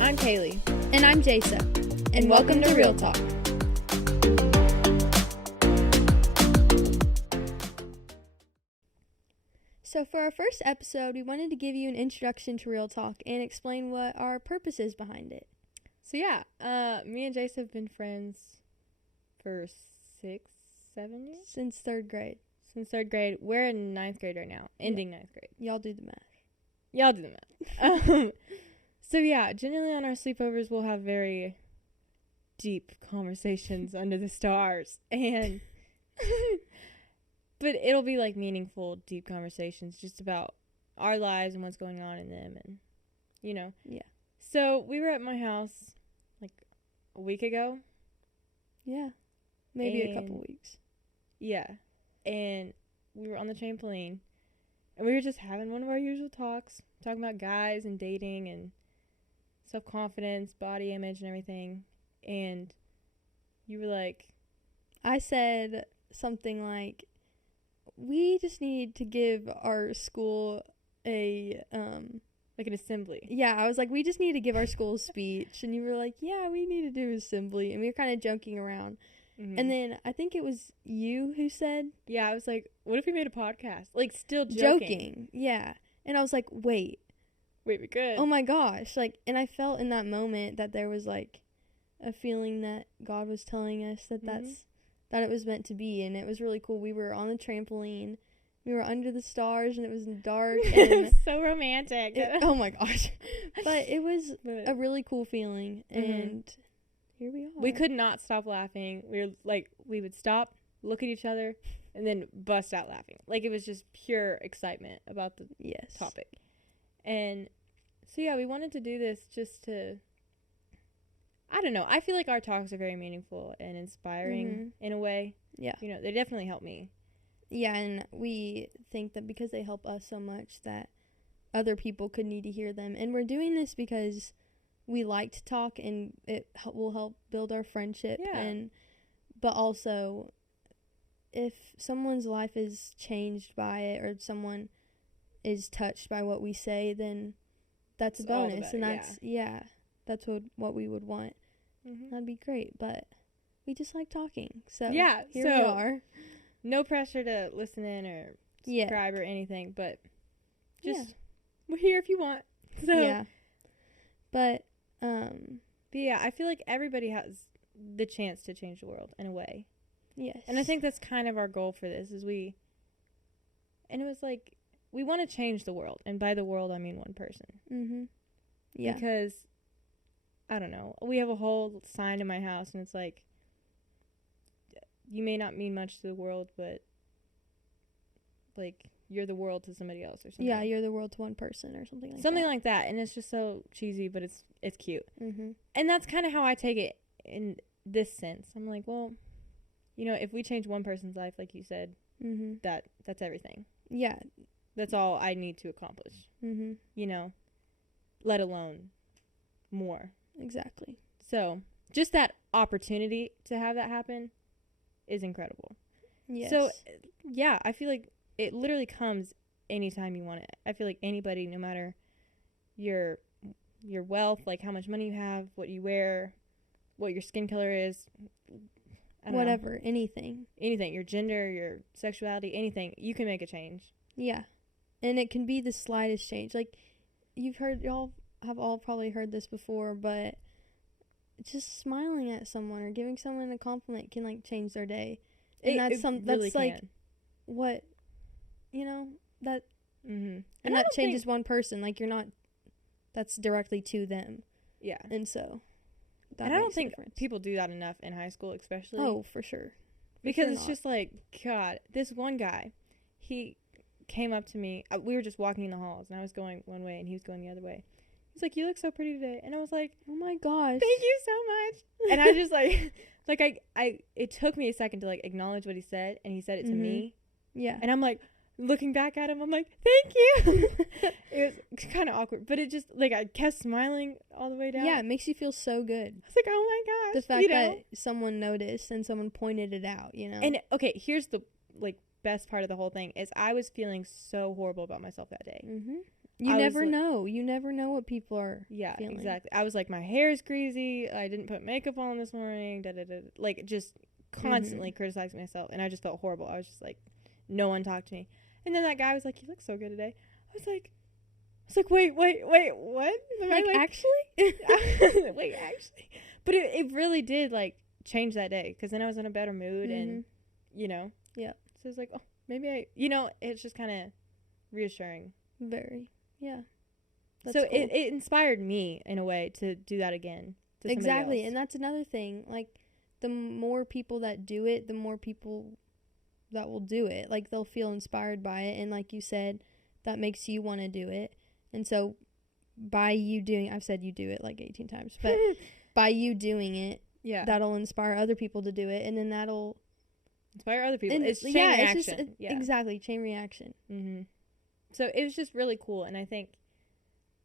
I'm Kaylee. And I'm Jasa. And welcome to Real Talk. So for our first episode, we wanted to give you an introduction to Real Talk and explain what our purpose is behind it. So yeah, me and Jasa have been friends for 6-7 years? Since third grade. Since third grade. We're in 9th grade right now, ending 9th grade. Y'all do the math. Y'all do the math. So yeah, generally on our sleepovers we'll have very deep conversations under the stars, and but it'll be like meaningful, deep conversations just about our lives and what's going on in them, and you know. Yeah. So we were at my house like a week ago. Yeah. Maybe a couple weeks. Yeah. And we were on the trampoline, and we were just having one of our usual talks, talking about guys and dating and self-confidence, body image, and everything. And you were like, I said something like, we just need to give our school a like an assembly. Yeah, I was like, we just need to give our school a speech. And you were like, yeah, we need to do assembly. And we were kind of joking around. Mm-hmm. And then I think it was you who said, yeah, I was like, what if we made a podcast? Like, still joking. Yeah. And I was like, wait, we could. Oh my gosh. Like, and I felt in that moment that there was like a feeling that God was telling us that that it was meant to be. And it was really cool. We were on the trampoline. We were under the stars, and it was dark. And so romantic. Oh my gosh. But it was a really cool feeling. And here we are. We could not stop laughing. We were like, we would stop, look at each other, and then bust out laughing. Like, it was just pure excitement about the topic. And so, yeah, we wanted to do this just to, I don't know. I feel like our talks are very meaningful and inspiring in a way. Yeah. You know, they definitely help me. Yeah, and we think that because they help us so much that other people could need to hear them. And we're doing this because we like to talk, and it will help build our friendship. Yeah. But also, if someone's life is changed by it, or someone is touched by what we say, then that's a bonus. And that's, that's what we would want. Mm-hmm. That'd be great. But we just like talking. So here we are. No pressure to listen in or subscribe or anything, but just we're here if you want. So yeah. But yeah, I feel like everybody has the chance to change the world in a way. Yes. And I think that's kind of our goal for this and it was like, we want to change the world. And by the world, I mean one person. Mm-hmm. Yeah. Because, I don't know, we have a whole sign in my house, and it's like, you may not mean much to the world, but, like, you're the world to somebody else or something. Yeah, you're the world to one person or something like that. Something like that, and it's just so cheesy, but it's cute. Mm-hmm. And that's kind of how I take it in this sense. I'm like, well, you know, if we change one person's life, like you said, that's everything. Yeah. That's all I need to accomplish. Mm-hmm. You know, let alone more. Exactly. So, just that opportunity to have that happen is incredible. Yes. So, yeah, I feel like it literally comes anytime you want it. I feel like anybody, no matter your wealth, like how much money you have, what you wear, what your skin color is, whatever, anything, your gender, your sexuality, anything, you can make a change. Yeah. And it can be the slightest change. Like, y'all have all probably heard this before, but just smiling at someone or giving someone a compliment can, like, change their day. And that's like what, you know, that, and that changes one person. Like, that's directly to them. Yeah. And so, and I don't think people do that enough in high school, especially. Oh, for sure. Because it's just like, God, this one guy, he came up to me. We were just walking in the halls, and I was going one way, and he was going the other way. He's like, you look so pretty today. And I was like, oh my gosh. Thank you so much. And I just it took me a second to like acknowledge what he said, and he said it to me. Yeah. And I'm like, looking back at him, I'm like, thank you. It was kind of awkward, but it just, like, I kept smiling all the way down. Yeah, it makes you feel so good. I was like, oh my gosh. The fact that someone noticed and someone pointed it out, you know. And, okay, here's the, like, best part of the whole thing is I was feeling so horrible about myself that day. You never know. You never know what people are feeling. Exactly. I was like, my hair's greasy. I didn't put makeup on this morning. Like, just constantly criticizing myself. And I just felt horrible. I was just like, no one talked to me. And then that guy was like, you look so good today. I was like, wait, what? Like, actually? Wait, actually? But it really did, like, change that day. Because then I was in a better mood and, you know. Yeah. So it was like, oh, maybe it's just kind of reassuring. Very. Yeah. That's so cool. It inspired me in a way to do that again. Exactly. And that's another thing. Like, the more people that do it, the more people that will do it. Like, they'll feel inspired by it. And like you said, that makes you want to do it. And so by you doing, I've said you do it like 18 times, but by you doing it, that'll inspire other people to do it. And then that'll inspire other people. It's chain reaction. Exactly. Chain reaction. Mm-hmm. So it was just really cool. And I think,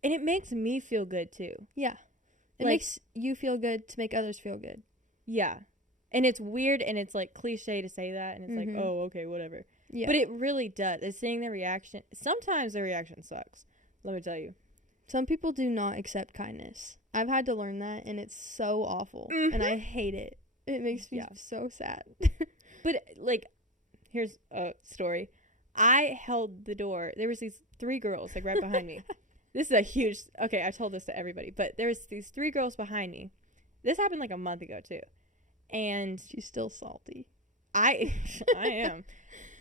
and it makes me feel good too. Yeah. It makes you feel good to make others feel good. Yeah. And it's weird and it's like cliche to say that. And it's like, oh, okay, whatever. Yeah. But it really does. It's seeing their reaction. Sometimes their reaction sucks. Let me tell you. Some people do not accept kindness. I've had to learn that, and it's so awful. Mm-hmm. And I hate it. It makes me so sad. But, like, here's a story. I held the door. There was these 3 girls, like, right behind me. This is a huge... Okay, I told this to everybody. But there was these 3 girls behind me. This happened, like, a month ago, too. And... She's still salty. I am.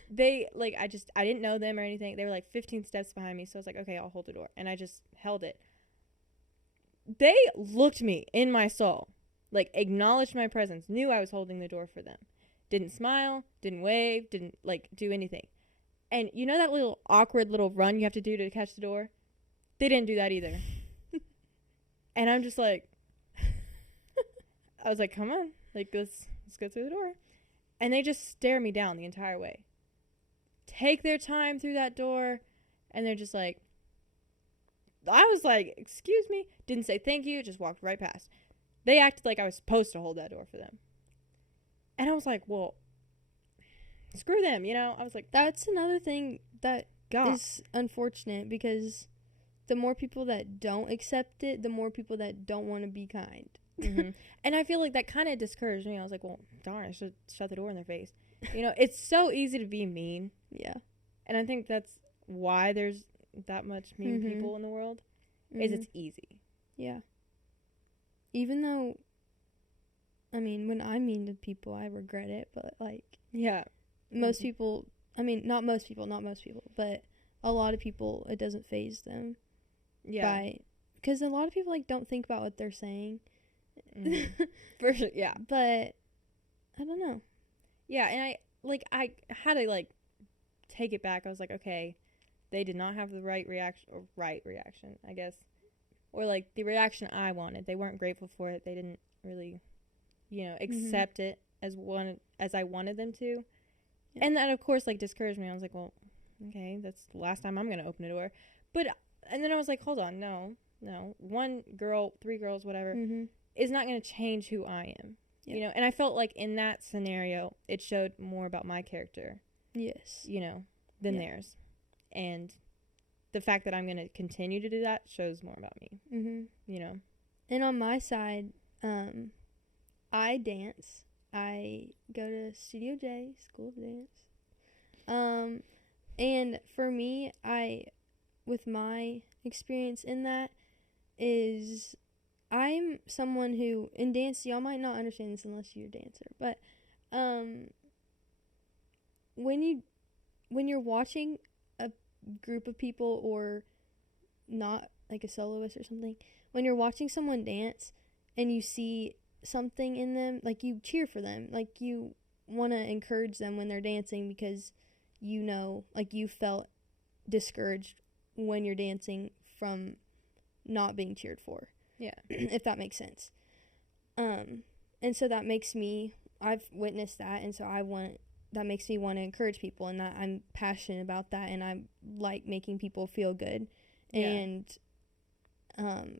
They, like, I didn't know them or anything. They were, like, 15 steps behind me. So I was like, okay, I'll hold the door. And I just held it. They looked me in my soul. Like, acknowledged my presence. Knew I was holding the door for them. Didn't smile. Didn't wave. Didn't, like, do anything. And you know that little awkward little run you have to do to catch the door? They didn't do that either. And I'm just like... I was like, come on. Like, let's go through the door. And they just stare me down the entire way. Take their time through that door. And they're just like... I was like, excuse me. Didn't say thank you. Just walked right past. They acted like I was supposed to hold that door for them. And I was like, well... Screw them, you know? I was like... That's another thing that is unfortunate. Because the more people that don't accept it, the more people that don't want to be kind. Mm-hmm. And I feel like that kind of discouraged me. I was like, well, darn, I should shut the door in their face. You know, it's so easy to be mean. Yeah. And I think that's why there's that much mean people in the world, is it's easy. Yeah. Even though, I mean, when I'm mean to people, I regret it, but, like... Yeah. Most people, I mean, not most people, but a lot of people, it doesn't faze them. Yeah. Because a lot of people, like, don't think about what they're saying. For sure, yeah. But I don't know. Yeah, and I had to, like, take it back. I was like, okay, they did not have the right reaction, I guess. Or, like, the reaction I wanted. They weren't grateful for it. They didn't really, you know, accept it as I wanted them to. Yeah. And that, of course, like, discouraged me. I was like, well, okay, that's the last time I'm going to open a door. And then I was like, hold on, no. 1 girl, 3 girls, whatever, is not going to change who I am. Yeah. You know, and I felt like in that scenario, it showed more about my character. Yes. You know, than theirs. And the fact that I'm going to continue to do that shows more about me. You know. And on my side, I dance. I go to Studio J, School of Dance. And for me, with my experience in that, is I'm someone who, in dance, y'all might not understand this unless you're a dancer, but when you're watching a group of people, or not like a soloist or something, when you're watching someone dance and you see something in them, like, you cheer for them, like, you want to encourage them when they're dancing, because you know, like, you felt discouraged when you're dancing from not being cheered for. Yeah. If that makes sense. And so that makes me, I've witnessed that, and so that makes me want to encourage people, and that I'm passionate about that, and I like making people feel good. Yeah. And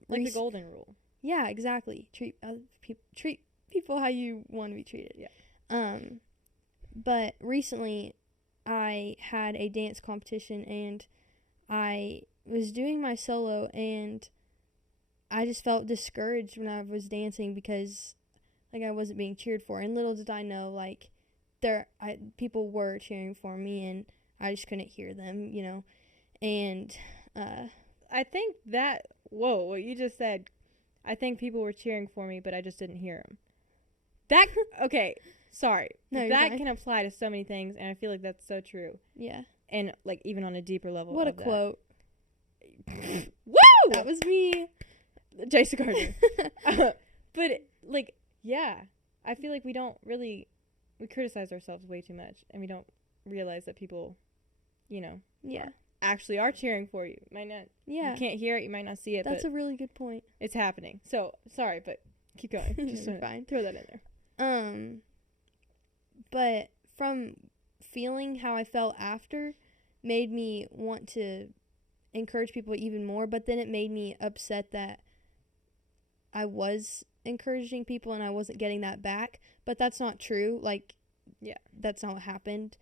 like the golden rule. Yeah, exactly. Treat people how you want to be treated. Yeah. But recently I had a dance competition, and I was doing my solo, and I just felt discouraged when I was dancing because, like, I wasn't being cheered for. And little did I know, like, people were cheering for me, and I just couldn't hear them, you know. And I think that, what you just said, I think people were cheering for me, but I just didn't hear them. That, okay, sorry. No, that can apply to so many things, and I feel like that's so true. Yeah. And, like, even on a deeper level. What a quote. Woo! That was me. Jason Gardner. But, like, yeah. I feel like we criticize ourselves way too much, and we don't realize that people, you know. Yeah. Actually are cheering for you. Might not. Yeah. You can't hear it. You might not see it. That's but a really good point. it's happening. So, sorry, but keep going. Just fine. Throw that in there. But from feeling how I felt after made me want to encourage people even more, but then it made me upset that I was encouraging people and I wasn't getting that back. But that's not true. Like, yeah, that's not what happened.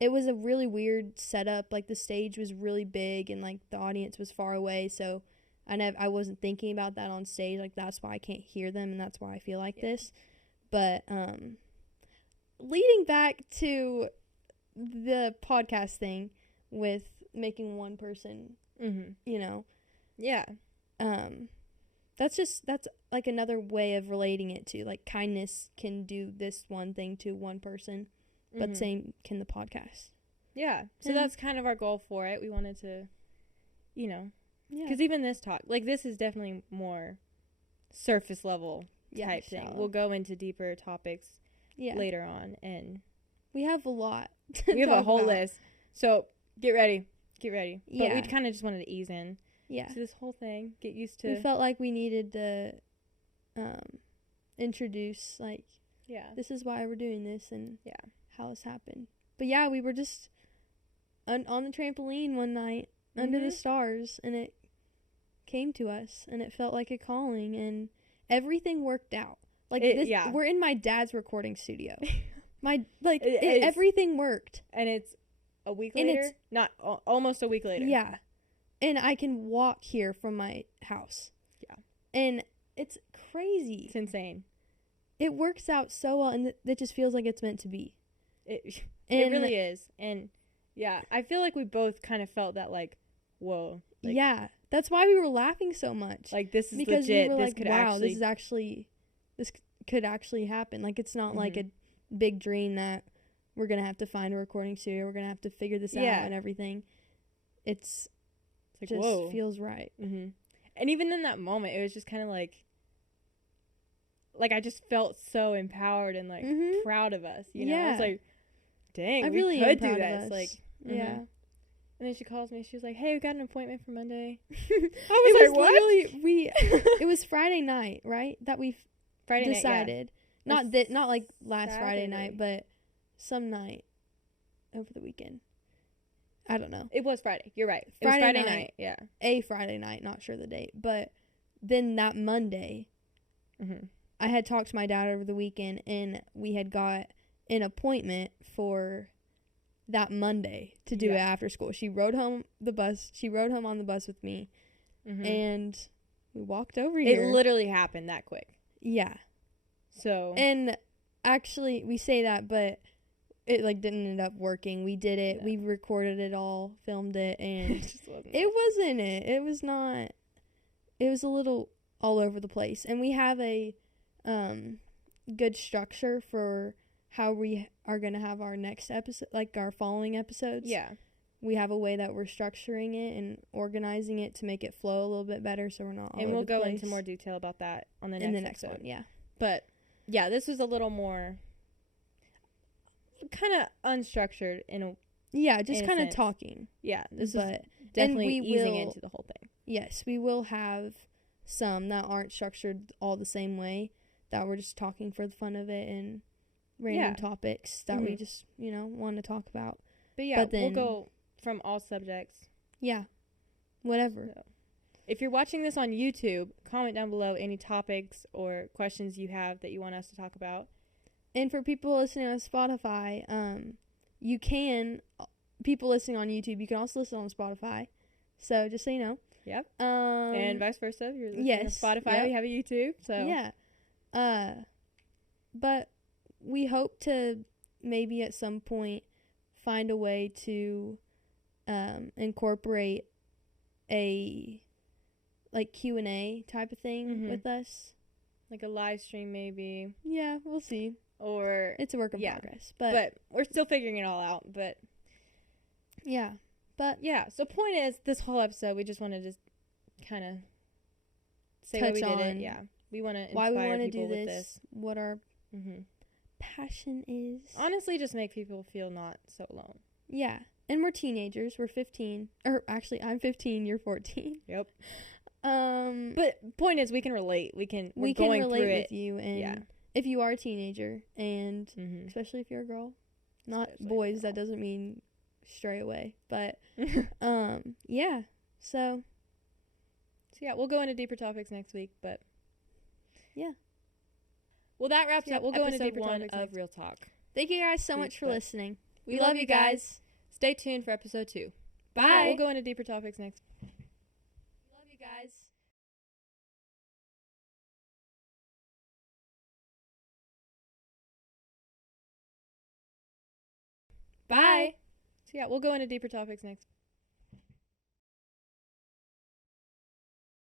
It was a really weird setup. Like, the stage was really big and, like, the audience was far away, so I wasn't thinking about that on stage. Like, that's why I can't hear them, and that's why I feel like this. But leading back to the podcast thing with making one person, you know. Yeah. That's like another way of relating it to, like, kindness can do this one thing to one person. But same can the podcast. Yeah. So that's kind of our goal for it. We wanted to, you know. Yeah. Because even this talk, like, this is definitely more surface level type thing. We'll go into deeper topics later on. And we have a lot. We have a whole list. So get ready. But we kind of just wanted to ease in. Yeah. So this whole thing, get used to. We felt like we needed to introduce, like, this is why we're doing this and how this happened. But yeah, we were just on the trampoline one night under the stars, and it came to us, and it felt like a calling, and everything worked out. Like, we're in my dad's recording studio. Everything worked. And it's a week later? Almost a week later. Yeah. And I can walk here from my house. Yeah. And it's crazy. It's insane. It works out so well, and it just feels like it's meant to be. It really is. And, yeah, I feel like we both kind of felt that, like, whoa. Like, yeah. That's why we were laughing so much. Like, this is because legit. We were this like, wow, this could actually happen. Like, it's not like a big dream that we're going to have to find a recording studio. We're going to have to figure this out and everything. It's like, just whoa. Feels right. Mm-hmm. And even in that moment, it was just kind of like I just felt so empowered and, like, proud of us. You know? I was like, dang, we could do this. Like, yeah. And then she calls me. She was like, "Hey, we got an appointment for Monday." I was like, "What?" It was Friday night, right? That we decided. Night, yeah. Not like last Saturday. Friday night, but some night over the weekend. I don't know. It was Friday. You're right. It was Friday night. Yeah. A Friday night. Not sure the date, but then that Monday, I had talked to my dad over the weekend, and we had got an appointment for that Monday to do it after school. She rode home on the bus with me, and we walked over here. It literally happened that quick. Yeah. So. And actually, we say that, but it, like, didn't end up working. We did it. No. We recorded it all, filmed it, and it wasn't it. It was not. It was a little all over the place. And we have a good structure for how we are going to have our next episode, like our following episodes. Yeah. We have a way that we're structuring it and organizing it to make it flow a little bit better, so we're not all and we'll go place. Into more detail about that on the next episode. One, yeah. But, yeah, this was a little more kind of unstructured in a just kind of talking. Yeah, this is definitely easing into the whole thing. Yes, we will have some that aren't structured all the same way, that we're just talking for the fun of it and random topics that we just, want to talk about. But then, we'll go from all subjects. Yeah. Whatever. So, if you're watching this on YouTube, comment down below any topics or questions you have that you want us to talk about. And for people listening on Spotify, you can people listening on YouTube, you can also listen on Spotify. So just so you know. Yep. And vice versa. If you're listening yes, on Spotify, we have a YouTube. So yeah. But we hope to maybe at some point find a way to incorporate a like Q&A type of thing with us. Like a live stream maybe. Yeah, we'll see. Or it's a work in progress. But we're still figuring it all out. But yeah. But yeah, so point is, this whole episode, we just want to just kind of say why we did it. Yeah, we want to inspire why we want to people do with this, what our passion is. Honestly, just make people feel not so alone. Yeah, and we're teenagers. We're 15. Or actually, I'm 15. You're 14. Yep. But point is, we can relate. We can relate with you, and if you are a teenager, and especially if you're a girl, not boys. That doesn't mean stray away, but yeah. So yeah, we'll go into deeper topics next week, but yeah. Well, that wraps up. We'll go into deeper topics of Real Talk. Thank you guys so much for listening. We love you guys. Stay tuned for episode 2. Bye. We'll go into deeper topics next. We love you guys. Bye. So yeah, we'll go into deeper topics next.